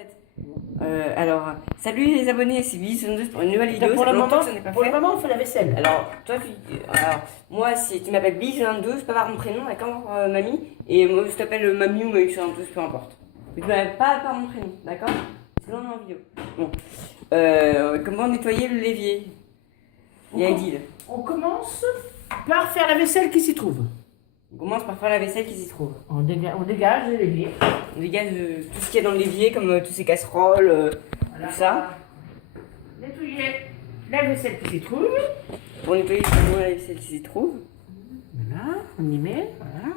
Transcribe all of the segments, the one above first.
tête. Alors, salut les abonnés, c'est Billy72 pour une nouvelle vidéo. Pour le moment, on on fait la vaisselle. Alors, moi, tu m'appelles Billy72, pas par mon prénom, d'accord, mamie. Et moi, je t'appelle mamie ou mamie72, peu importe. Mais tu m'appelles pas par mon prénom, d'accord? Sinon, on est en vidéo. Bon. Comment nettoyer le l'évier? Il y a Edil. On commence par faire la vaisselle qui s'y trouve. On commence par faire la vaisselle qui s'y trouve. On dégage l'évier. On dégage tout ce qu'il y a dans l'évier, comme toutes ces casseroles, Voilà. tout ça. Nettoyer la vaisselle qui s'y trouve. Pour nettoyer tout la vaisselle qui s'y trouve. Voilà, on y met. Voilà.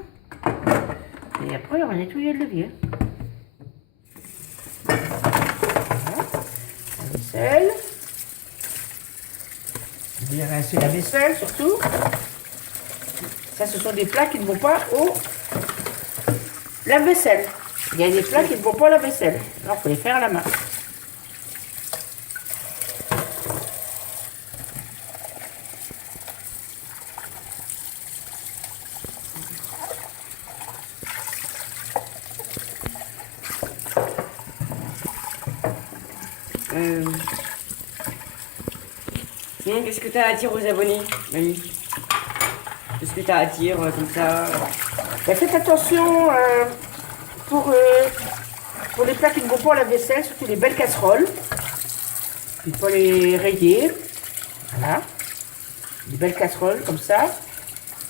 Et après, on va nettoyer l'évier. Voilà. La vaisselle. Bien rincer la vaisselle surtout. Ça, ce sont des plats qui ne vont pas au lave-vaisselle. Il y a des plats qui ne vont pas au lave-vaisselle. Alors, il faut les faire à la main. Sinon, qu'est-ce que tu as à dire aux abonnés, mamie? Qu'est-ce que tu as à dire comme ça? Ben, faites attention pour les plats qui ne vont pas à la vaisselle, surtout les belles casseroles. Il faut les rayer. Voilà. Des belles casseroles comme ça.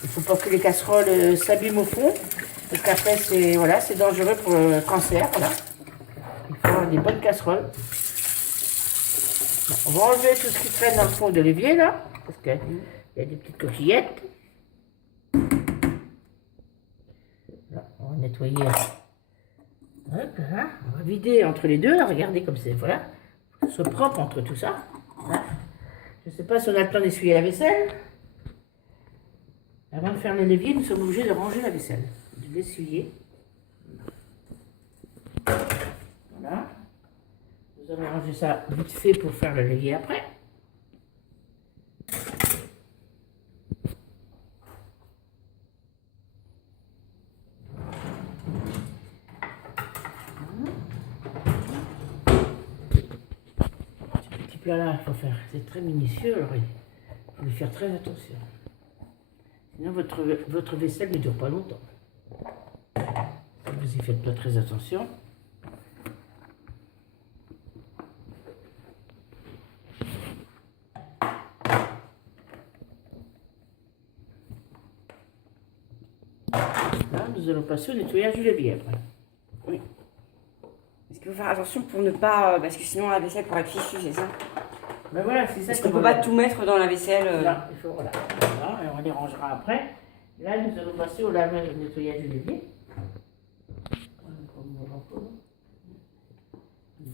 Il ne faut pas que les casseroles s'abîment au fond. Parce qu'après, c'est dangereux pour le cancer. Voilà. Il faut avoir des bonnes casseroles. Bon, on va enlever tout ce qui traîne dans le fond de l'évier là. Parce qu'il y a des petites coquillettes. Là, on va nettoyer. Hop, là. On va vider entre les deux. Là, regardez comme c'est. Voilà. Que ce soit propre entre tout ça. Voilà. Je ne sais pas si on a le temps d'essuyer la vaisselle. Avant de faire l'évier, nous sommes obligés de ranger la vaisselle. De l'essuyer. Voilà. Vous allez ranger ça vite fait pour faire l'évier après. Là, il faut faire, c'est très minutieux, alors il faut y faire très attention. Sinon, votre vaisselle ne dure pas longtemps. Si vous y faites pas très attention. Là, nous allons passer au nettoyage du l'évier après. Oui. Est-ce qu'il faut faire attention pour ne pas... parce que sinon la vaisselle pourrait être fichue, c'est ça? Ben voilà, c'est ça. Parce qu'on ne peut pas tout mettre dans la vaisselle. Là, il faut, voilà. Voilà, et on les rangera après. Là, nous allons passer au lavage et au nettoyage du l'évier.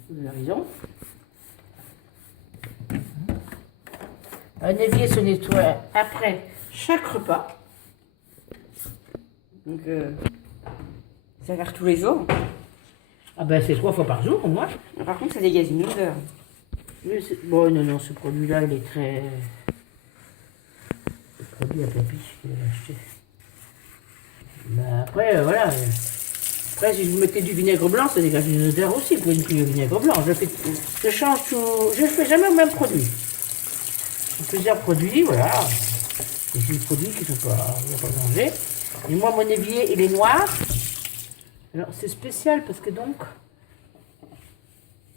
Nous l'horizon. Un évier se nettoie après chaque repas. Donc, ça va faire tous les jours. Ah ben c'est 3 fois par jour au moins. Par contre, ça dégage une odeur. Bon, non, ce produit-là, il est très... Le produit à papy que j'ai acheté. Ben après, voilà. Après, si je vous mettais du vinaigre blanc, ça dégage une odeur aussi. Vous pouvez utiliser du vinaigre blanc. Je change tout. Je ne fais jamais le même produit. Plusieurs produits, voilà. Des produits qui ne sont pas manger. Et moi, mon évier, il est noir. Alors, c'est spécial parce que donc,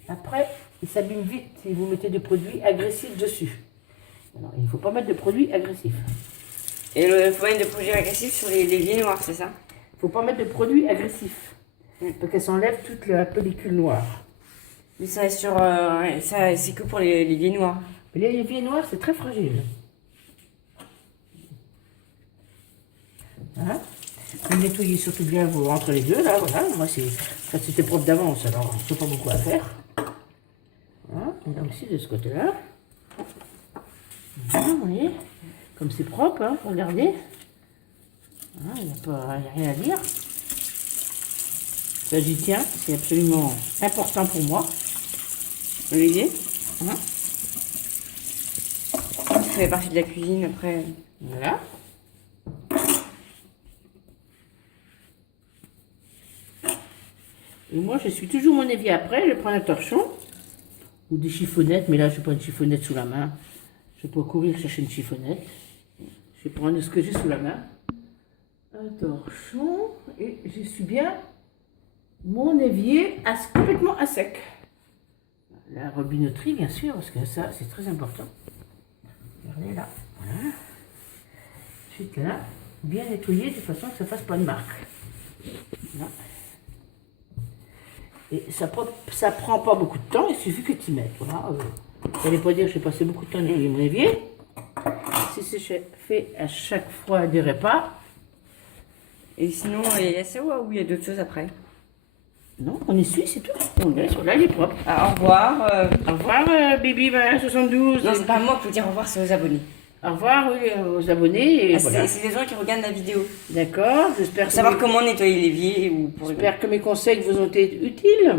après, il s'abîme vite si vous mettez des produits agressifs dessus. Alors, il ne faut pas mettre de produits agressifs. Et il faut mettre des produits agressifs sur les l'évier noir, c'est ça? Il ne faut pas mettre de produits agressifs. Parce qu'elle s'enlève toute la pellicule noire. Mais ça reste sur... ça, c'est que pour les l'évier noir. Mais l'évier noir, c'est très fragile. Voilà. Vous nettoyez surtout bien entre les deux, là, voilà. Moi, ça c'était propre d'avance, alors c'est pas beaucoup à faire. Voilà. Et là aussi, de ce côté-là. Voilà, vous voyez. Comme c'est propre, hein, regardez. Voilà, il n'y a rien à dire. Ça, j'y tiens, c'est absolument important pour moi. L'évier. Voilà. Ça fait partie de la cuisine après. Voilà. Et moi, je suis toujours mon évier après. Je prends un torchon ou des chiffonnettes, mais là, je prends une chiffonnette sous la main. Je peux courir chercher une chiffonnette. Je vais prendre ce que j'ai sous la main. Un torchon et je suis bien mon évier complètement à sec. La robinetterie, bien sûr, parce que ça, c'est très important. Regardez là. Voilà. Ensuite là, bien nettoyer de façon que ça ne fasse pas de marque. Là. Et ça prend pas beaucoup de temps, il suffit que tu y mettes. Voilà. Vous n'allez pas dire que j'ai passé beaucoup de temps à nettoyer mon évier. Si c'est fait à chaque fois des repas. Et sinon, il y a ça ou il y a d'autres choses après? Non, on essuie, c'est tout. On laisse, là, il est propre. Ah, au revoir. Au revoir, Baby 72. Non, c'est pas moi qui vous dire au revoir, c'est aux abonnés. Au revoir aux abonnés. Et voilà. C'est des gens qui regardent la vidéo. D'accord, j'espère Pour savoir comment nettoyer l'évier ou pour... J'espère que mes conseils vous ont été utiles.